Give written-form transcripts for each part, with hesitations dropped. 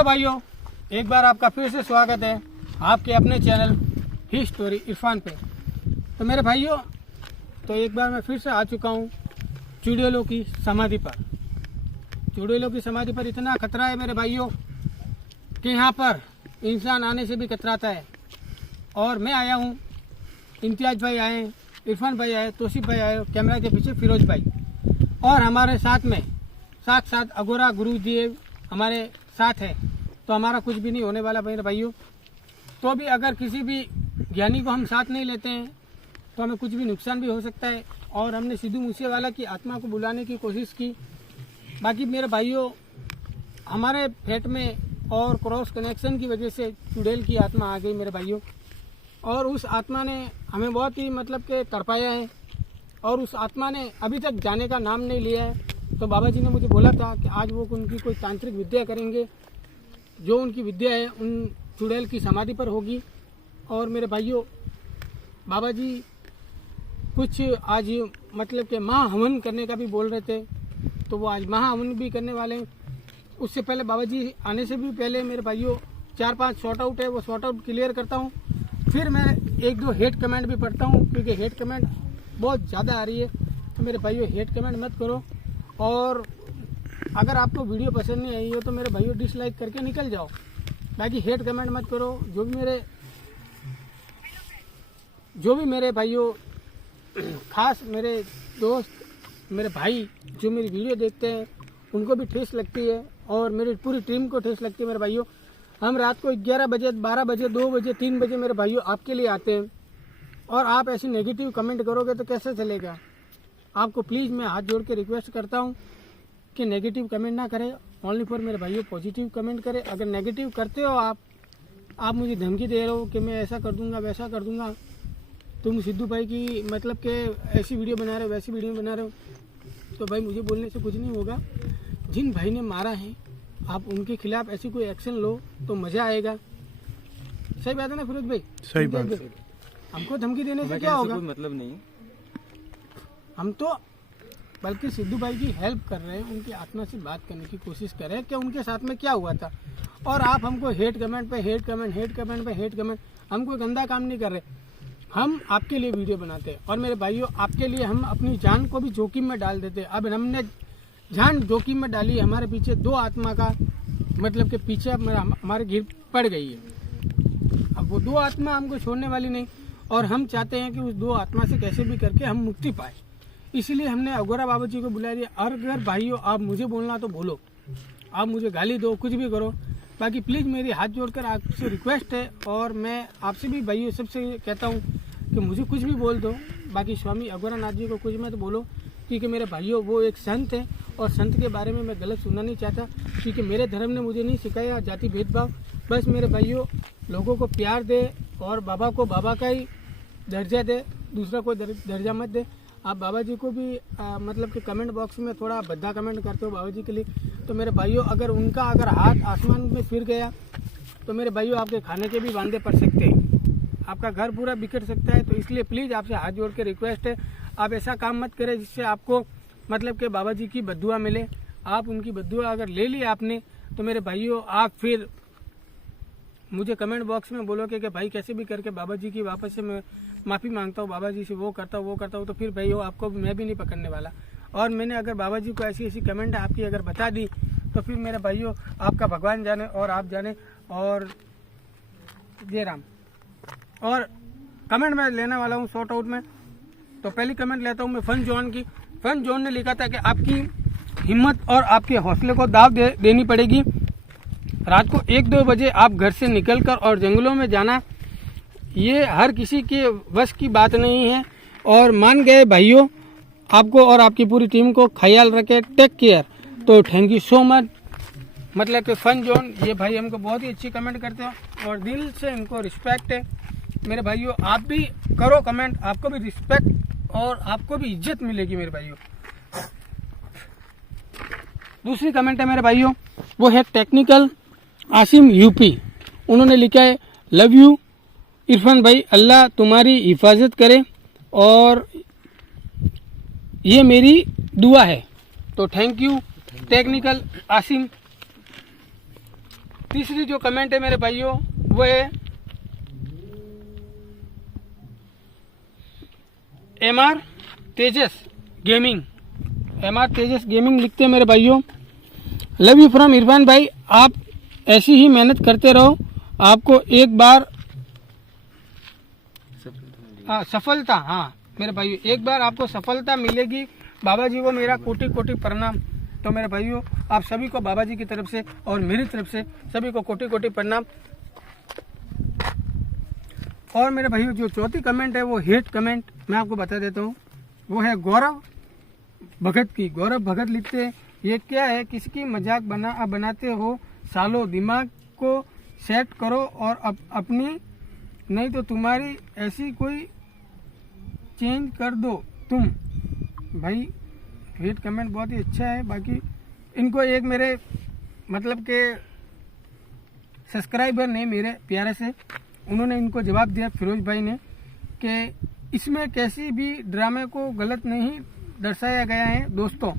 Hello भाइयों, एक बार आपका फिर से स्वागत है आपके अपने चैनल ही स्टोरी इरफान पे। तो मेरे भाइयों, तो एक बार मैं फिर से आ चुका हूँ चुड़ैलों की समाधि पर। चुड़ैलों की समाधि पर इतना खतरा है मेरे भाइयों कि यहाँ पर इंसान आने से भी कतराता है। और मैं आया हूँ, इम्तियाज भाई आए, इरफान भाई आए, तोसीफ भाई आए, कैमरा के पीछे फिरोज भाई, और हमारे साथ में साथ अगोरा गुरु जी हमारे साथ है। तो हमारा कुछ भी नहीं होने वाला मेरे भाइयों। तो भी अगर किसी भी ज्ञानी को हम साथ नहीं लेते हैं तो हमें कुछ भी नुकसान भी हो सकता है। और हमने सिद्धू मूसेवाला की आत्मा को बुलाने की कोशिश की। बाकी मेरे भाइयों, हमारे फेट में और क्रॉस कनेक्शन की वजह से चुड़ैल की आत्मा आ गई मेरे भाइयों, और उस आत्मा ने हमें बहुत ही मतलब के तड़पाया है। और उस आत्मा ने अभी तक जाने का नाम नहीं लिया है। तो बाबा जी ने मुझे बोला था कि आज वो उनकी कोई तांत्रिक विद्या करेंगे, जो उनकी विद्या है उन चुड़ैल की समाधि पर होगी। और मेरे भाइयों, बाबा जी कुछ आज मतलब के महाहवन करने का भी बोल रहे थे, तो वो आज महाहवन भी करने वाले हैं। उससे पहले बाबा जी आने से भी पहले मेरे भाइयों 4-5 शॉर्ट आउट है, वो शॉर्ट आउट क्लियर करता हूँ। फिर मैं 1-2 हेट कमेंट भी पढ़ता हूँ, क्योंकि हेट कमेंट बहुत ज़्यादा आ रही है। तो मेरे भाइयों, हेट कमेंट मत करो। और अगर आपको वीडियो पसंद नहीं आई हो तो मेरे भाइयों डिसलाइक करके निकल जाओ। बाकी हेट कमेंट मत करो। जो भी मेरे भाइयों, खास मेरे दोस्त, मेरे भाई जो मेरी वीडियो देखते हैं उनको भी ठेस लगती है, और मेरी पूरी टीम को ठेस लगती है मेरे भाइयों। हम रात को 11 बजे, 12 बजे, 2 बजे, 3 बजे मेरे भाइयों आपके लिए आते हैं, और आप ऐसी नेगेटिव कमेंट करोगे तो कैसे चलेगा। आपको प्लीज़ मैं हाथ जोड़ के रिक्वेस्ट करता हूँ कि नेगेटिव कमेंट ना करें, ओनली फॉर मेरे भाइयों पॉजिटिव कमेंट करें। अगर नेगेटिव करते हो आप मुझे धमकी दे रहे हो कि मैं ऐसा कर दूंगा, वैसा कर दूंगा, तुम सिद्धू भाई की मतलब के ऐसी वीडियो बना रहे हो, वैसी वीडियो बना रहे हो, तो भाई मुझे बोलने से कुछ नहीं होगा। जिन भाई ने मारा है आप उनके खिलाफ ऐसी कोई एक्शन लो तो मज़ा आएगा। सही बात है ना फिरोज भाई? सही बात। हमको धमकी देने से क्या होगा? कोई मतलब नहीं। हम तो बल्कि सिद्धू भाई की हेल्प कर रहे हैं, उनकी आत्मा से बात करने की कोशिश कर रहे हैं कि उनके साथ में क्या हुआ था। और आप हमको हेट कमेंट पे हेट कमेंट, हम कोई गंदा काम नहीं कर रहे। हम आपके लिए वीडियो बनाते हैं, और मेरे भाइयों आपके लिए हम अपनी जान को भी जोखिम में डाल देते हैं। अब हमने जान जोखिम में डाली, हमारे पीछे 2 आत्मा का मतलब के पीछे हमारे घिर पड़ गई है। अब वो 2 आत्मा हमको छोड़ने वाली नहीं, और हम चाहते हैं कि उस 2 आत्मा से कैसे भी करके हम मुक्ति पाए। इसीलिए हमने अगोरा बाबा जी को बुला दिया। और अगर भाइयों आप मुझे बोलना तो बोलो, आप मुझे गाली दो, कुछ भी करो। बाकी प्लीज़ मेरी हाथ जोड़कर आपसे रिक्वेस्ट है, और मैं आपसे भी भाइयों सबसे कहता हूँ कि मुझे कुछ भी बोल दो, बाकी स्वामी अगोरानाथ जी को कुछ मत बोलो, क्योंकि मेरे भाइयों वो एक संत है, और संत के बारे में मैं गलत सुनना नहीं चाहता, क्योंकि मेरे धर्म ने मुझे नहीं सिखाया जाति भेदभाव। बस मेरे भाइयों लोगों को प्यार दे, और बाबा को बाबा का ही दर्जा दे, दूसरा कोई दर्जा मत दे। आप बाबा जी को भी मतलब कि कमेंट बॉक्स में थोड़ा भद्दा कमेंट करते हो बाबा जी के लिए, तो मेरे भाइयों अगर हाथ आसमान में फिर गया तो मेरे भाइयों आपके खाने के भी वांदे पड़ सकते हैं, आपका घर पूरा बिखर सकता है। तो इसलिए प्लीज़ आपसे हाथ जोड़ के रिक्वेस्ट है, आप ऐसा काम मत करें जिससे आपको मतलब कि बाबा जी की बद्दुआ मिले। आप उनकी बद्दुआ अगर ले ली आपने तो मेरे भाइयों आप फिर मुझे कमेंट बॉक्स में बोलोगे कि भाई कैसे भी करके बाबा जी की वापस से मैं माफ़ी मांगता हूँ, बाबा जी से वो करता हूँ, तो फिर भाई आपको मैं भी नहीं पकड़ने वाला। और मैंने अगर बाबा जी को ऐसी कमेंट आपकी अगर बता दी तो फिर मेरे भाइयों आपका भगवान जाने और आप जाने। और जय राम। और कमेंट मैं लेने वाला हूँ शॉर्ट आउट में, तो पहली कमेंट लेता हूँ मैं फन जॉन की। फन जॉन ने लिखा था कि आपकी हिम्मत और आपके हौसले को दाव देनी पड़ेगी। रात को 1-2 बजे आप घर से निकलकर और जंगलों में जाना, ये हर किसी के वश की बात नहीं है। और मान गए भाइयों, आपको और आपकी पूरी टीम को ख्याल रखे, टेक केयर। तो थैंक यू सो मच। मतलब कि फन जोन ये भाई हमको बहुत ही अच्छी कमेंट करते हो, और दिल से इनको रिस्पेक्ट है। मेरे भाइयों आप भी करो कमेंट, आपको भी रिस्पेक्ट और आपको भी इज्जत मिलेगी मेरे भाइयों। दूसरी कमेंट है मेरे भाइयों, वो है टेक्निकल आसिम यूपी। उन्होंने लिखा है लव यू इरफान भाई, अल्लाह तुम्हारी हिफाजत करे और ये मेरी दुआ है। तो थैंक यू टेक्निकल आसिम। तीसरी जो कमेंट है मेरे भाइयों वो है MR तेजस गेमिंग लिखते हैं मेरे भाइयों। लव यू फ्रॉम इरफान भाई, आप ऐसी ही मेहनत करते रहो, आपको एक बार सफलता, हाँ मेरे भाइयों एक बार आपको सफलता मिलेगी। बाबा जी को मेरा कोटि कोटि प्रणाम। तो मेरे भाइयों आप सभी को बाबा जी की तरफ से और मेरी तरफ से सभी को कोटि कोटि प्रणाम। और मेरे भाइयों जो चौथी कमेंट है वो हेट कमेंट मैं आपको बता देता हूँ, वो है गौरव भगत की। गौरव भगत लिखते हैं ये क्या है, किसकी मजाक बनाते हो सालो, दिमाग को सेट करो और अपनी नहीं तो तुम्हारी ऐसी कोई चेंज कर दो तुम। भाई हेट कमेंट बहुत ही अच्छा है। बाकी इनको एक मेरे मतलब के सब्सक्राइबर ने मेरे प्यारे से उन्होंने इनको जवाब दिया फिरोज भाई ने कि इसमें किसी भी ड्रामे को गलत नहीं दर्शाया गया है दोस्तों।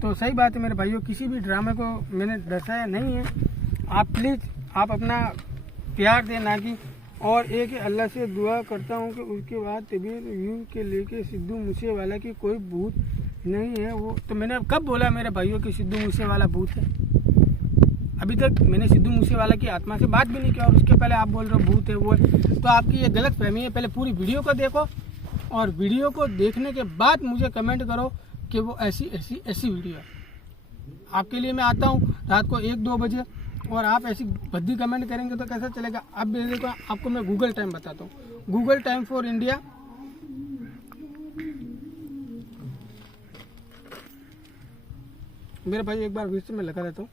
तो सही बात है मेरे भाइयों, किसी भी ड्रामे को मैंने दर्शाया नहीं है। आप प्लीज़ आप अपना प्यार दें ना कि। और एक अल्लाह से दुआ करता हूँ कि उसके बाद तबीयत यूं के लेके सिद्धू मूसेवाला की कोई भूत नहीं है वो। तो मैंने कब बोला मेरे भाइयों कि सिद्धू मूसेवाला भूत है? अभी तक मैंने सिद्धू मूसेवाला की आत्मा से बात भी नहीं की और उसके पहले आप बोल रहे हो भूत है वो है। तो आपकी ये गलत फहमी है। पहले पूरी वीडियो को देखो और वीडियो को देखने के बाद मुझे कमेंट करो कि वो ऐसी वीडियो है। आपके लिए मैं आता हूँ रात को 1-2 बजे और आप ऐसी भद्दी कमेंट करेंगे तो कैसा चलेगा? अब देखो आपको मैं गूगल टाइम बताता हूँ। गूगल टाइम फॉर इंडिया मेरे भाई एक बार फिर से मैं लगा देता हूँ।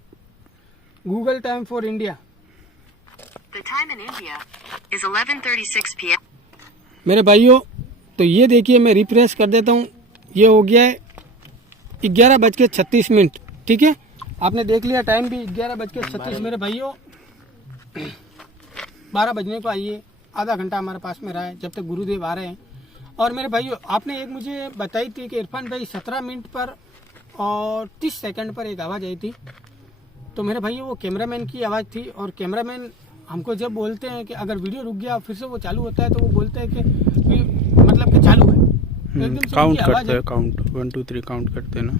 Google time for India The time in India is 11:36 p.m. मेरे भाइयों तो ये देखिए मैं रिफ्रेश कर देता हूँ, ये हो गया है 11:36। ठीक है, आपने देख लिया टाइम भी 11:36। मेरे भाइयों 12 बजने को आइए, आधा घंटा हमारे पास में रहा है जब तक गुरुदेव आ रहे हैं। और मेरे भाइयों आपने एक मुझे बताई थी कि इरफान भाई 17 मिनट पर और 30 सेकंड पर एक आवाज़ आई थी। तो मेरे भाइयों वो कैमरामैन की आवाज़ थी और कैमरामैन हमको जब बोलते हैं कि अगर वीडियो रुक गया फिर से वो चालू होता है तो वो बोलते हैं कि मतलब कि चालू है। एकदम काउंट करते हैं, काउंट 1 2 3 काउंट करते हैं ना,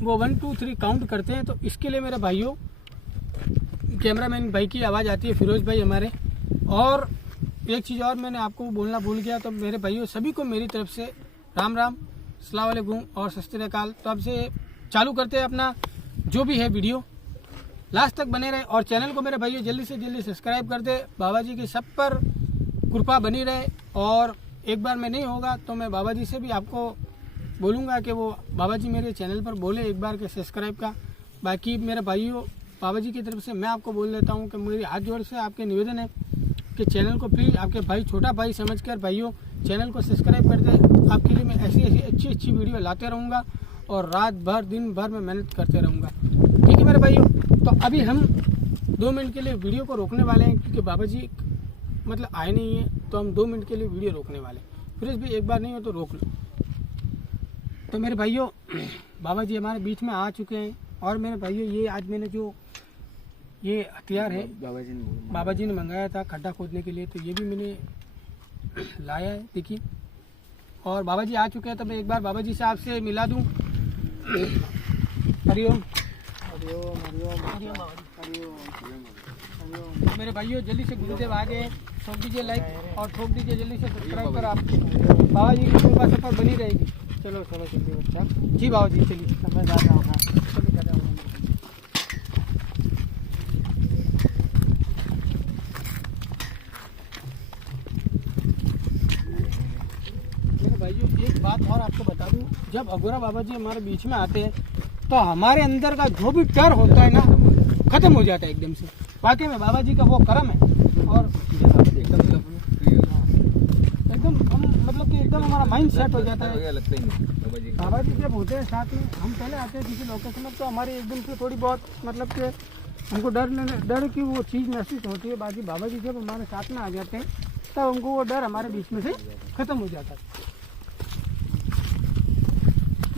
वो 1 2 3 काउंट करते हैं। तो इसके लिए मेरे भाइयों कैमरामैन भाई की आवाज़ आती है, फिरोज भाई हमारे। और एक चीज़ और मैंने आपको बोलना भूल गया, तो मेरे भाइयों सभी को मेरी तरफ से राम राम, अस्सलाम वालेकुम और सत श्री अकाल। तो अब से चालू करते हैं अपना जो भी है वीडियो, लास्ट तक बने रहे और चैनल को मेरे भाइयों जल्दी से जल्दी सब्सक्राइब कर दे। बाबा जी की सब पर कृपा बनी रहे। और एक बार में नहीं होगा तो मैं बाबा जी से भी आपको बोलूँगा कि वो बाबा जी मेरे चैनल पर बोले एक बार के सब्सक्राइब का। बाकी मेरे भाइयों बाबा जी की तरफ से मैं आपको बोल देता हूँ कि मेरी हाथ जोड़ से आपके निवेदन है कि चैनल को प्लीज़ आपके भाई छोटा भाई समझकर भाइयों चैनल को सब्सक्राइब कर दे। आपके लिए मैं ऐसी अच्छी वीडियो लाते रहूँगा और रात भर दिन भर में मेहनत करते रहूँगा। ठीक है मेरे भाइयों, तो अभी हम 2 मिनट के लिए वीडियो को रोकने वाले हैं क्योंकि बाबा जी मतलब आए नहीं है, तो हम 2 मिनट के लिए वीडियो रोकने वाले हैं। फिर भी एक बार नहीं हो तो रोक लो। तो मेरे भाइयों बाबा जी हमारे बीच में आ चुके हैं। और मेरे भाइयों ये आज मैंने जो ये हथियार है बाबा जी ने मंगाया था खड्डा खोदने के लिए, तो ये भी मैंने लाया है देखिए। और बाबा जी आ चुके हैं तो मैं एक बार बाबा जी से आपसे मिला दूं। हरिओम हरिओम हरिओम हरिओम। मेरे भाइयों जल्दी से गुरुदेव आ गए, ठोक दीजिए लाइक और ठोक दीजिए जल्दी से सब्सक्राइब कर। आप बाबा जी की कृपा सफर बनी रहेगी। चलो चलो जल्दी बच्चा जी बाबा जी चलिए समय ज़्यादा होगा। भाइयों एक बात और आपको बता दूं, जब अघोरा बाबा जी हमारे बीच में आते हैं तो हमारे अंदर का जो भी डर होता है ना खत्म हो जाता है एकदम से। वाकई में बाबा जी का वो करम है। और एकदम हम मतलब कि एकदम हमारा माइंड सेट हो जाता है। बाबा जी जब होते हैं साथ में, हम पहले आते हैं किसी लोकेशन में तो हमारी एकदम से थोड़ी बहुत मतलब कि हमको डर की वो चीज़ महसूस होती है। बाकी बाबा जी जब हमारे साथ में आ जाते हैं तब हमको वो डर हमारे बीच में से खत्म हो जाता है।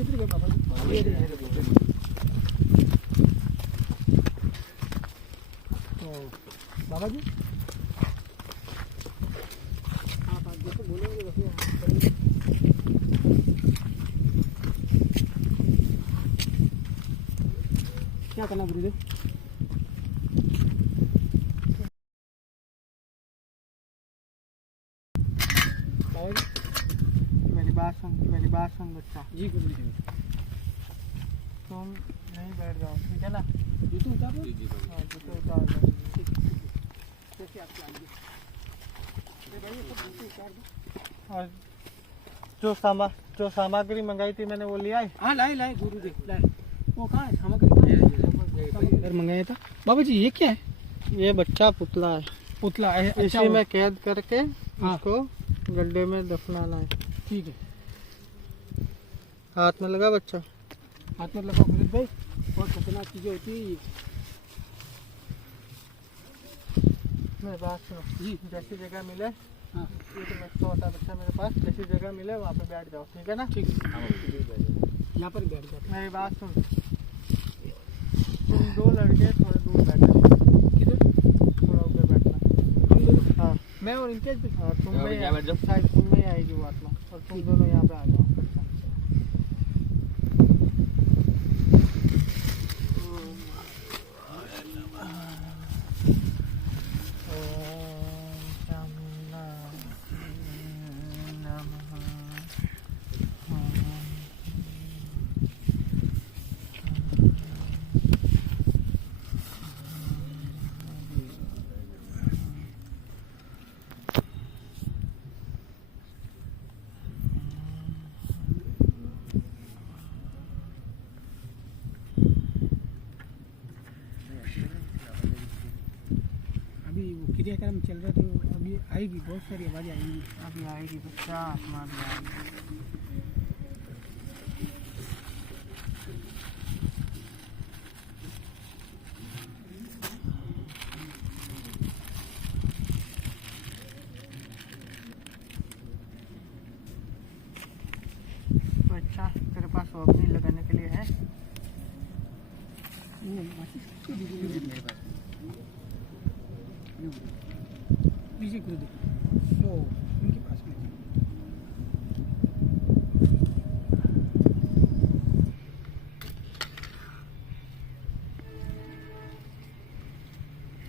बाबा जी तो बाबा जी आप जैसे बोलेंगे वैसे हम करेंगे। क्या करना गुरुदेव? बाबा जी मेरी बात सुन बच्चा। जी गुरुदेव। तुम नहीं बैठ जाओ, ठीक है ना? जूते उतार लो। हाँ, जूते उतार दो। ठीक जैसे आपके आगे भाई ये सब जूते उतार दो। और जो सामग्री मंगाई थी मैंने वो ले आए। हाँ लाए गुरुदेव लाए। वो कहाँ है सामग्री? मंगाया था बाबा जी। ये क्या है? ये बच्चा पुतला है, पुतला है। अच्छा, इसी में कैद करके हाँ। इसको गड्ढे में दफनाना है। ठीक है। हाथ में लगा बच्चा। हाथ में लगा गुरुदेव भाई। बहुत खतरनाक चीजें होती है ये। मेरी बात सुनो जी। जैसी जगह मिले, हाँ ये तो मैं छोटा बच्चा मेरे पास, जैसी जगह मिले वहाँ पे बैठ जाओ, ठीक है ना? ठीक है। यहाँ पर बैठ जाते मेरी बात सुन, तुम दो लड़के थोड़े दूर बैठना, किधर? थोड़ा ऊपर बैठना। हम दोनों? हाँ मैं और इनके हाँ, तुम में शायद तुम में आएगी वो आत्मा, और तुम दोनों यहाँ पे आ जाओ। अभी वो क्रियाक्रम चल रहा था। अभी आएगी, बहुत सारी आवाज़ें आएंगी। अभी आएगी बच्चा, आत्मा भी आएगी। बच्चा तेरे पास अग्नि लगाने के लिए है? पीछे गुरुदेव वो उनके पास में।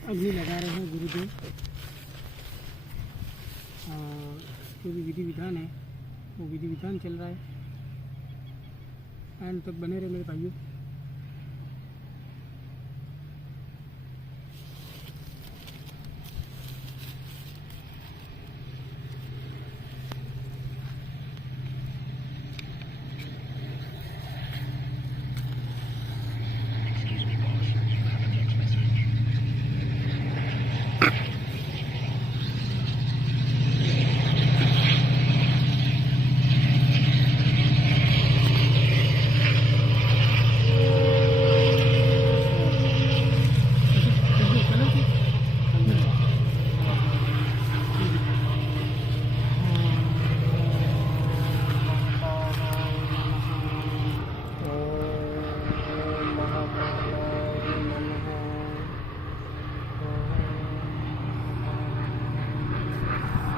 अग्नि लगा रहे हैं गुरुदेव। जो भी विधि विधान है वो विधि विधान चल रहा है। एंड तक बने रहे मेरे भाइयों।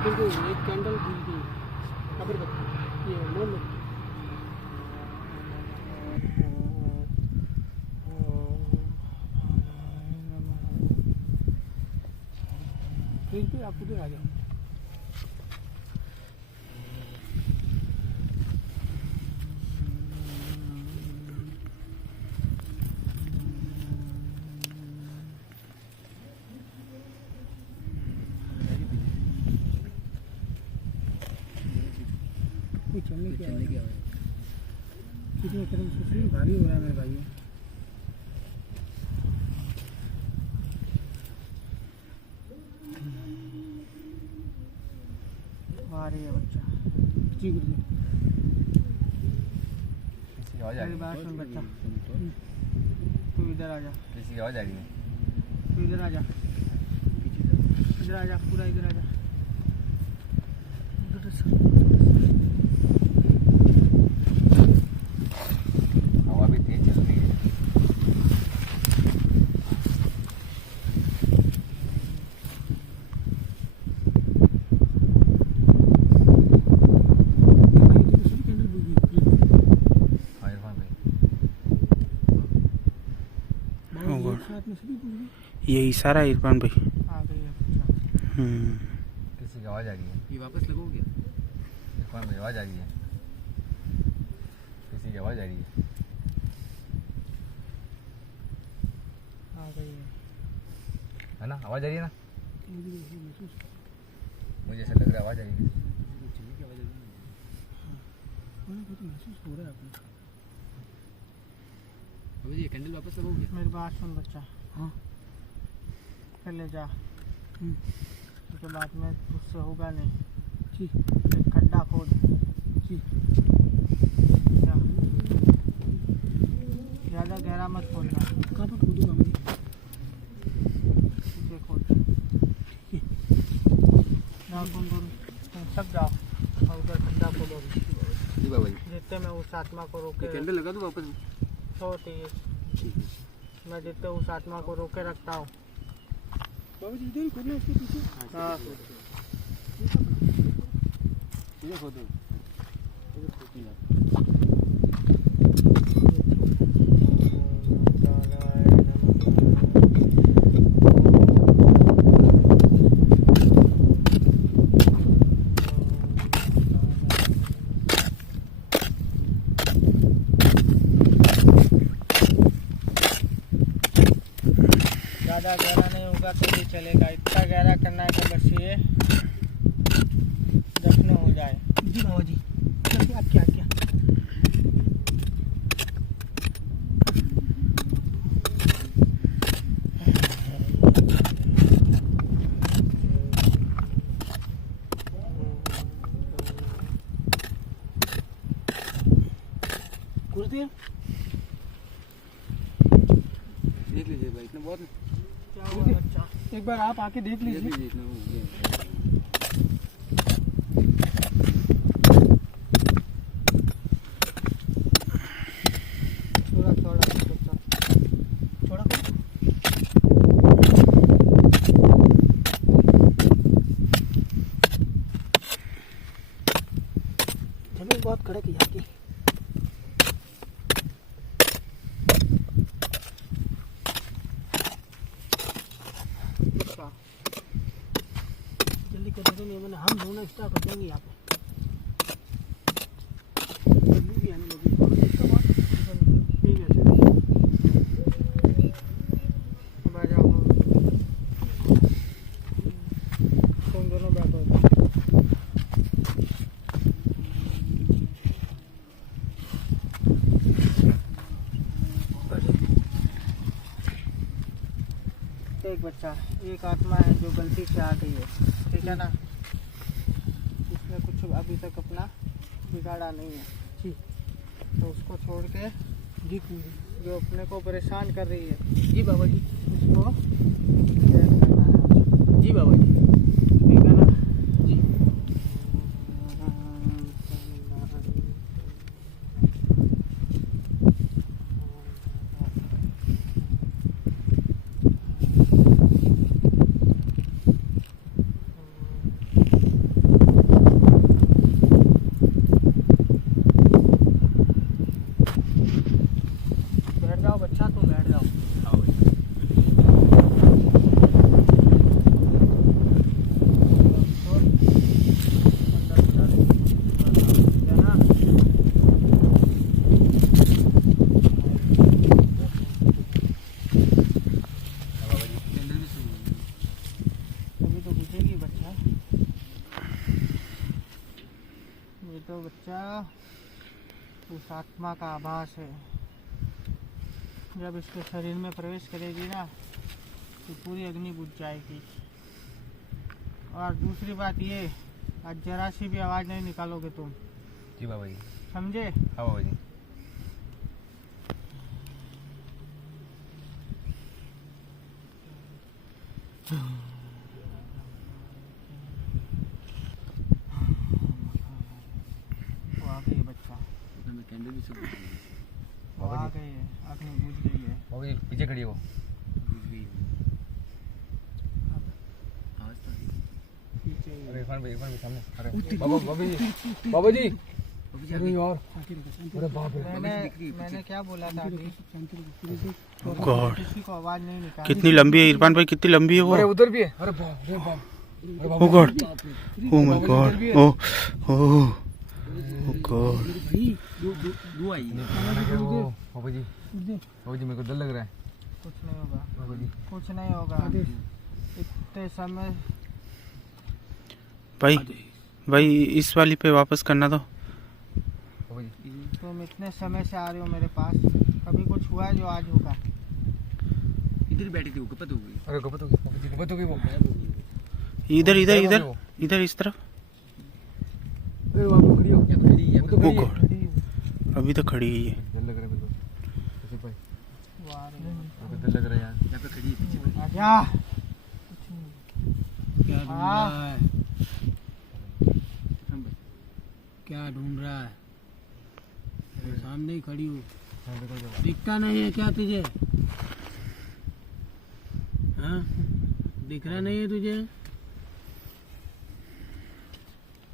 बिल्कुल एक कैंडल की अगरबत्ती, ये मोमबत्ती। फिर भी आप उधर आ जाओ। चलने की आवाज़ कितनी एकदम सुशील भारी हो रहा है मेरे भाइयों। भारी है बच्चा। जी गुरुदेव। मेरी बात सुन बच्चा, तू इधर आ जा। किसी की आवाज आ रही है? तू इधर आ जा, इधर आ जा, पूरा इधर आ जा। हवा भी तेज चल रही है। ये इशारा है इरफान भाई। आ गई है बच्चा। किसी की आवाज़ आ रही है। ये वापस लगोगे? इरफान भाई आवाज़ आ रही है। किसी की आवाज़ आ रही है। आ गई है ना, आवाज़ आ रही है ना? मुझे ऐसा लग रहा है आवाज़ आ रही है। महसूस हो रहा है अपने। अभी ये कैंडल वापस लगोगे? मेरी बात सुन बच्चा। हाँ। पहले जा, उसके बाद में उससे होगा नहीं। जी एक खड्डा खोद। जी। जा, ज़्यादा गहरा मत खोदना। कहाँ पर खोदूँ बाबा जी? इसे खोद। जाओ तुम दोनों, तुम सब जाओ और उधर खड्डा खोदो। जी बाबा जी। जितने मैं उस आत्मा को ये रोके कैंडल लगा दूँ वापस? होती है, मैं जितने उस आत्मा को रोके रखता हूँ। बाबा जी इधर ही खोदना है इसके पीछे। हाँ, ये खोदो। ज़्यादा गहरा नहीं होगा तो भी चलेगा, इतना गहरा करना है कि बस ये दफन हो जाए। जी बाबा जी। क्या? कुर्सी है? देख लीजिए भाई, इतना बहुत क्या हुआ बच्चा? एक बार आप आके देख देख लीजिए। लीजिए, इतना हो गया। थोड़ा बच्चा, छोड़ा जमीन बहुत कड़क है यहाँ की। बच्चा जल्दी कर देते नहीं मैंने हम ढूंढना स्टार्ट हो जाएंगे यहाँ पे। बदबू भी आने लगी। ठीक है चलो, अब आ जाओ। तुम दोनों बैठो। एक बच्चा, एक आत्मा है जो गलती से आ गई है, ठीक है ना? इसने कुछ अभी तक अपना बिगाड़ा नहीं है, जी तो उसको छोड़ के जी जो अपने को परेशान कर रही है जी बाबा जी। उसको चेक करना है मुझे। जी बाबा जी। ठीक है ना? जी बैठ जाओ बच्चा, तुम बैठ जाओ। कैंडल भी शुरू हो गई। अभी तो बुझेगी बच्चा। ये तो बच्चा उस आत्मा का आभास है। जब इसके शरीर में प्रवेश करेगी ना तो पूरी अग्नि बुझ जाएगी। और दूसरी बात ये, आज जरा सी भी आवाज़ नहीं निकालोगे तुम, जी बाबा जी। समझे? हाँ बाबा जी। वो आ गई है बच्चा, उधर में कैंडल भी शुरू हो गई। वो आ गई है, अग्नि बुझ गई है। बाबा जी पीछे खड़ी हो। बुझ गई। आवाज़ तो आ रही है। पीछे अरे इरफान भाई सामने। अरे बाबा जी। बाबा जी मैंने क्या बोला था अभी? गॉड, किसी को आवाज नहीं निकाली। कितनी लंबी है इरफान भाई, कितनी लंबी है वो। अरे उधर भी है। अरे बाप रे बाप। Oh God, oh my God, oh oh God. दो आई बाबा जी मेरे को डर लग रहा है। कुछ नहीं होगा, बाबा जी कुछ नहीं होगा। इतने समय भाई इस वाली पे वापस करना दो। बाबा जी तुम इतने समय से आ रहे हो मेरे पास, कभी कुछ हुआ है जो आज होगा? इधर बैठी थी वो गपत हो गई। अरे गपत हो गई बाबा जी, गपत हो गई वो। इधर इधर इधर इधर इस तरफ। अरे वहाँ पे खड़ी हो। या खड़ी है ओ गॉड, अभी तो खड़ी ही है। डर लग रहा है मेरे को। कैसे भाई वाह रे। मेरे को डर लग रहा है यार। यहाँ पे खड़ी है पीछे। आजा। क्या ढूंढ हाँ। रहा है? क्या ढूंढ रहा है? तेरे सामने ही खड़ी हूँ, हाँ, देखो जाओ। दिखता नहीं है क्या तुझे? हाँ, दिख रहा नहीं है तुझे?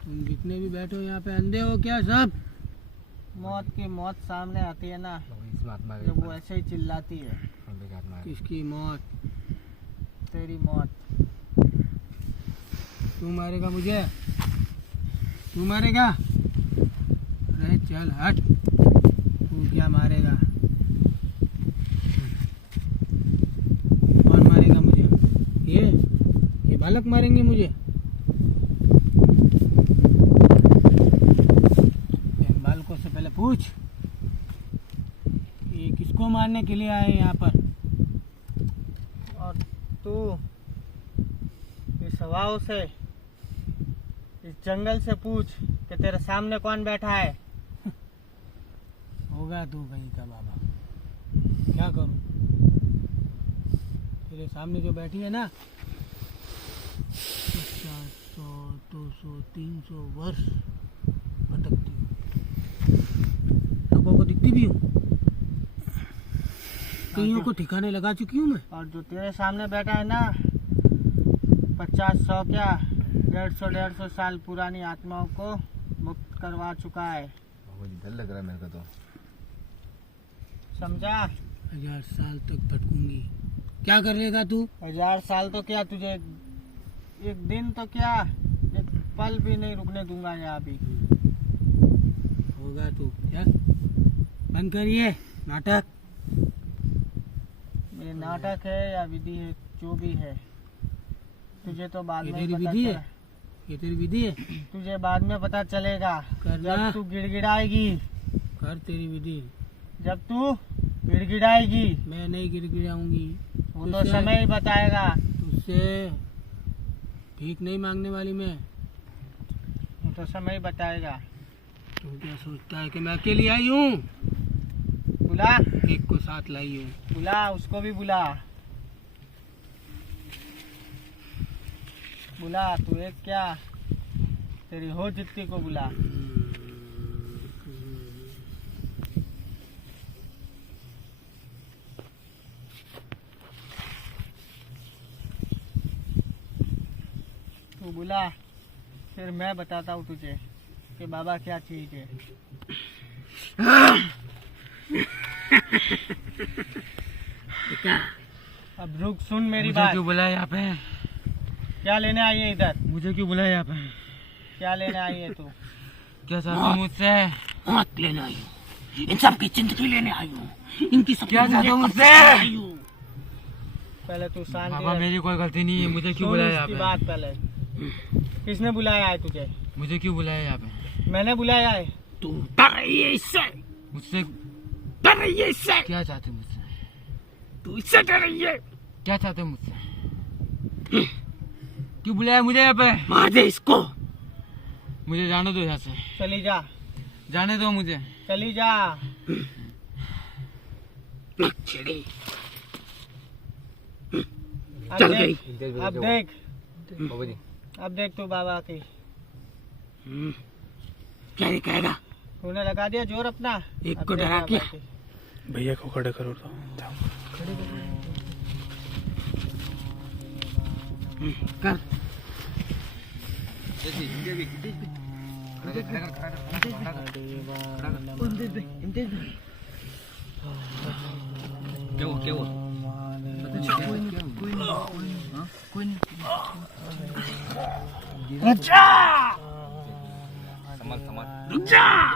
तुम जितने भी बैठो यहाँ पे अंधे हो क्या सब? मौत की मौत सामने आती है ना, बाबा जी इसमें आत्मा जब वो ऐसे ही चिल्लाती है। बाबा की आत्मा है। किसकी मौत? तेरी मौत। तू मारेगा मुझे? तू मारेगा? अरे चल हट, तू क्या मारेगा? कौन मारेगा मुझे? ये बालक मारेंगे मुझे? इन बालकों से पहले पूछ, ये किसको मारने के लिए आए यहाँ पर? और तू इस हवाओं से, इस जंगल से पूछ कि तेरे सामने कौन बैठा है। होगा तू कहीं का बाबा, क्या करूं? तेरे सामने जो बैठी है ना, 400 200 300 वर्ष भटकती हूँ, लोगों को दिखती भी हूँ, कईयों को ठिकाने लगा चुकी हूँ मैं। और जो तेरे सामने बैठा है ना, 50-100 क्या 150 साल पुरानी आत्माओं को मुक्त करवा चुका है। बाबा जी डर लग रहा है मेरे को तो। समझा? 1000 साल तक भटकूंगी, क्या कर लेगा तू? 1000 साल तो क्या, तुझे एक दिन तो क्या, एक पल भी नहीं रुकने दूंगा यहाँ भी। होगा तू, क्या? बंद करिए नाटक। ये नाटक है या विधि है, जो भी है, तुझे तो बाद ये में तेरी पता विधि है? चला। ये तेरी विधि है? तुझे बाद में पता चलेगा, करना। जब तू गिड़गिड़ाएगी। कर तेरी विधि। जब तू गिड़गिड़ाएगी, मैं नहीं गिड़गिड़ाऊंगी, वो तो तुझसे- समय ही बताएगा। तुझसे भीख नहीं मांगने वाली मैं। वो तो समय ही बताएगा। तू क्या सोचता है कि मैं अकेली आई हूँ? बुला, एक को साथ लाई हूँ। बुला, उसको भी बुला। बुला, तू एक क्या, तेरी हो जितनी को बुला। तू बुला, फिर मैं बताता हूँ तुझे कि बाबा क्या चीज है। अब रुक, सुन मेरी बात। क्यों बुलाया यहाँ पे? क्या लेने आई है इधर? मुझे क्यों बुलाया यहाँ पे? क्या लेने आई है तू? क्या चाहती मुझसे? मौत लेने आई हूँ, इन सब की जिंदगी लेने आई हूँ, इनकी सब क्या चाहते हो मुझसे? पहले तू शांति बाबा रह। मेरी कोई गलती नहीं है, मुझे क्यों सुन बुलाया यहाँ उसकी पे? बात पहले। किसने बुलाया है तुझे? मुझे क्यों बुलाया यहाँ पे? मैंने बुलाया है। तू डर रही है इससे, मुझसे डर रही है इससे। क्या चाहते मुझसे? तू इससे डर रही है? क्या चाहते मुझसे? क्यों बुलाया मुझे यहाँ पे? मार दे इसको। मुझे जाने दो यहाँ से, चली जा, जाने दो मुझे। चली जा। चल गई। अब देख, बाबा जी अब देख तू बाबा की। क्या ये कहेगा? तूने लगा दिया जोर अपना। एक अब को देख डरा बाबा के। की। भैया को खड़े करो तो। कर। जैसे क्या हुआ क्या हुआ कोई नहीं संभाल संभाल क्या हुआ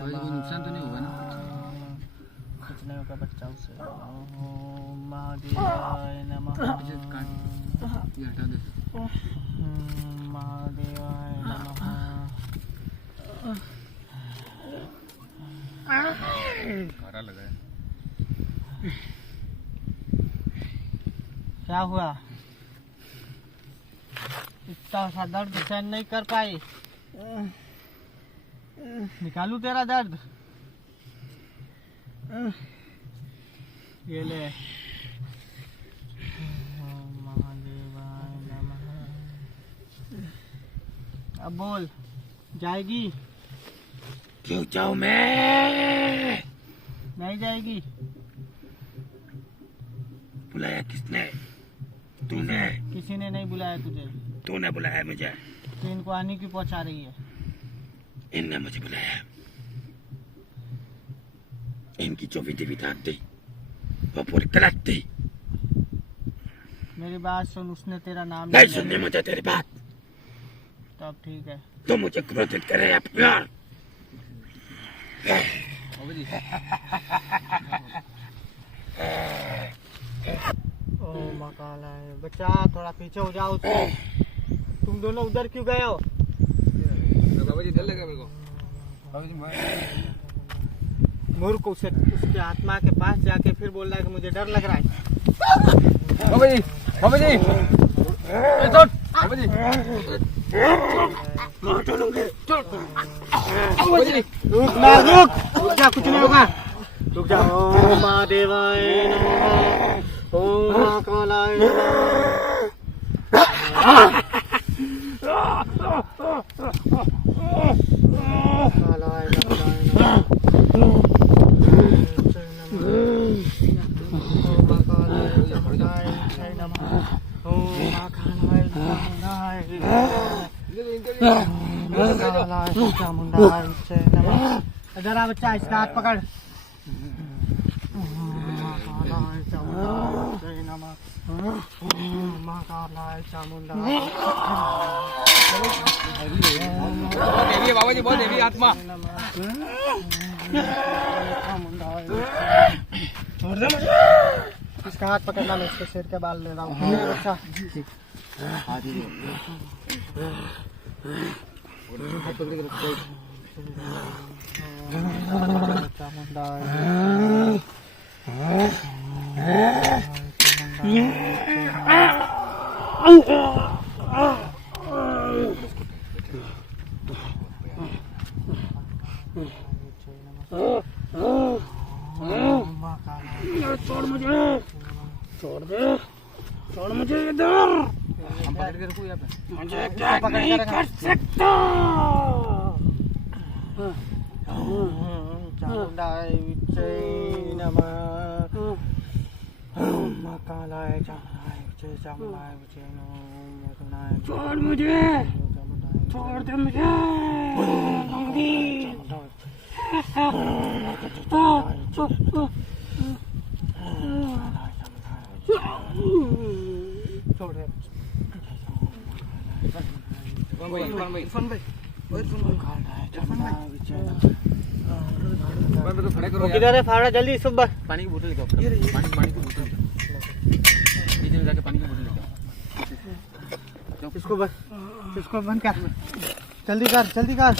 कोई नुकसान तो नहीं होगा ना कुछ नहीं होगा बच्चा उसे ओम महादेवाय नमः पीछे काट ये हटा दे महादेवाय नमः खारा लगा है क्या हुआ इतना सा दर्द सहन नहीं कर पाई निकालू तेरा दर्द ये ले ओम महादेवाय नमः अब बोल जाएगी क्यों जाऊं मैं? नहीं जाएगी बुलाया किसने? तूने? किसी ने नहीं बुलाया तुझे तूने बुलाया मुझे? तो इनको आने की पहुंचा रही है इनने मुझे बुलाया। इनकी जो विधि विधान थी वो पूरी गलत थी। मेरी बात सुन उसने तेरा नाम नहीं लिया। सुननी मुझे तेरी बात। तब ठीक है तू मुझे क्रोधित करे या प्यार? बाबा जी ओ मकालाय बच्चा थोड़ा पीछे हो जाओ उससे। तुम दोनों उधर क्यों गए हो? बाबा जी डर लगा मेरे को बाबा जी मूर्ख उसे उसके आत्मा के पास जाके फिर बोल रहा है कि मुझे डर लग रहा है। बाबा जी बाबा जी बाबा जी रुक ना रुक जा कुछ नहीं होगा रुक जा ओम महादेवाय नमः ओम महाकालाय महाकालाय इधर आ बच्चा इसका हाथ पकड़ बाबा जी बहुत हेवी आत्मा इसका हाथ पकड़ना मैं इसके सिर के बाल ले रहा हूँ बच्चा छोड़ मुझे, छोड़ दे, छोड़ मुझे इधर। हम पकड़ के रखो यहाँ पे मुझे क्या नहीं कर सकता। चामुंडाय विच्चे नमः ओम महाकालाय चामुंडाय विच्चे चामुंडाय विच्चे नमः छोड़ मुझे, छोड़ दे मुझे। छोड़ दे किधर है फाड़ा जल्दी सुबह पानी की बोतल लेके आओ पानी की बोतल किचन में जाके पानी की बोतल लेके आओ इसको बंद कर जल्दी कर जल्दी कर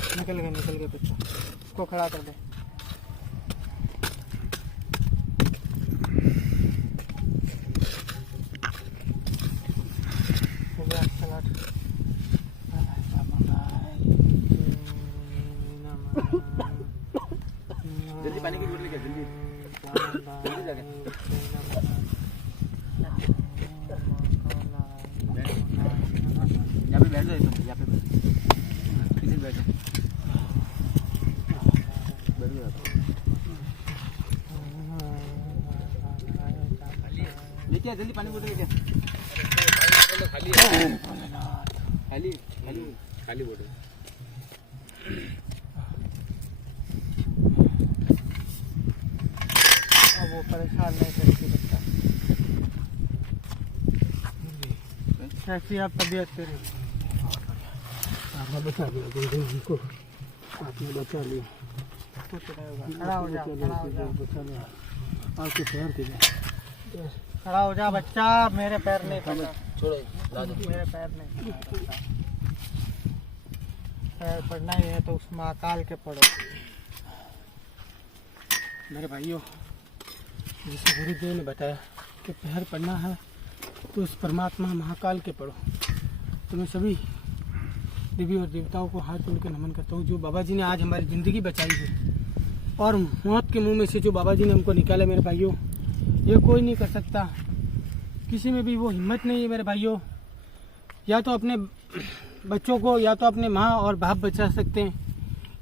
तो निकल गया निकल गए बच्चा इसको खड़ा कर दे जल्दी पानी की बोतल लेके जल्दी जल्दी जाके यहाँ पे बैठ जाओ एकदम यहाँ पे किसी बैठ जाओ बैठ जाओ लेके आ जल्दी पानी बोतल लेके खाली खाली खाली खाली बोतल अब वो परेशान नहीं करेगी बच्चा। कैसी आप तबीयत तेरी? आपने बचा लिया जल्दी हमको, आपने बचा लिया, कुछ नहीं होगा, खड़ा हो जा, खड़ा हो जा, बचा लिया। आपके पैर के खड़ा हो जा बच्चा। मेरे पैर नहीं पड़ा, छोड़ो ला दो मेरे पैर नहीं पड़ा। पैर पड़ना ही है तो उस महाकाल के पड़ो। मेरे भाइयों, जैसे गुरुदेव ने बताया कि पैर पड़ना है तो उस परमात्मा महाकाल के पढ़ो। तो मैं सभी देवी और देवताओं को हाथ जोड़ के नमन करता हूँ जो बाबा जी ने आज हमारी ज़िंदगी बचाई है और मौत के मुंह में से जो बाबा जी ने हमको निकाला। मेरे भाइयों, ये कोई नहीं कर सकता, किसी में भी वो हिम्मत नहीं है मेरे भाइयों। या तो अपने बच्चों को या तो अपने माँ और बाप बचा सकते हैं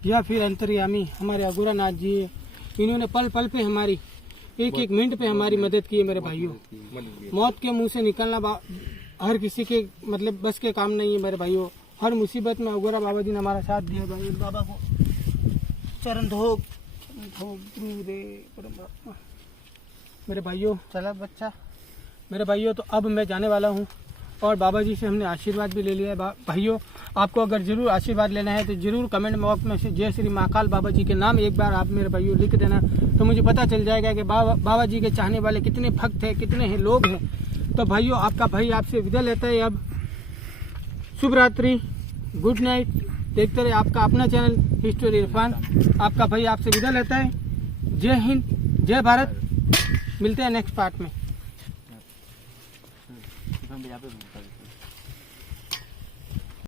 या फिर अंतर्यामी हमारे अघोरानाथ जी, इन्होंने पल पल पे हमारी एक एक मिनट पे हमारी मदद की है मेरे भाइयों। मौत के मुंह से निकलना हर किसी के मतलब बस के काम नहीं है मेरे भाइयों। हर मुसीबत में अघोरा बाबा जी ने हमारा साथ दिया। भाई बाबा को चरण धो रे परमात्मा। मेरे भाइयों, चला बच्चा। मेरे भाइयों, तो अब मैं जाने वाला हूँ और बाबा जी से हमने आशीर्वाद भी ले लिया है। भाइयों, आपको अगर जरूर आशीर्वाद लेना है तो जरूर कमेंट बॉक्स में से जय श्री महाकाल बाबा जी के नाम एक बार आप मेरे भाइयों लिख देना, तो मुझे पता चल जाएगा कि बाबा जी के चाहने वाले कितने भक्त हैं, कितने हैं लोग हैं। तो भाइयों, आपका भाई आपसे विदा लेता है अब। शुभ रात्रि, गुड नाइट। देखते रहे आपका अपना चैनल हिस्टोरी इरफान। आपका भाई आपसे विदा लेता है। जय हिंद, जय भारत। मिलते हैं नेक्स्ट पार्ट में। यहाँ पे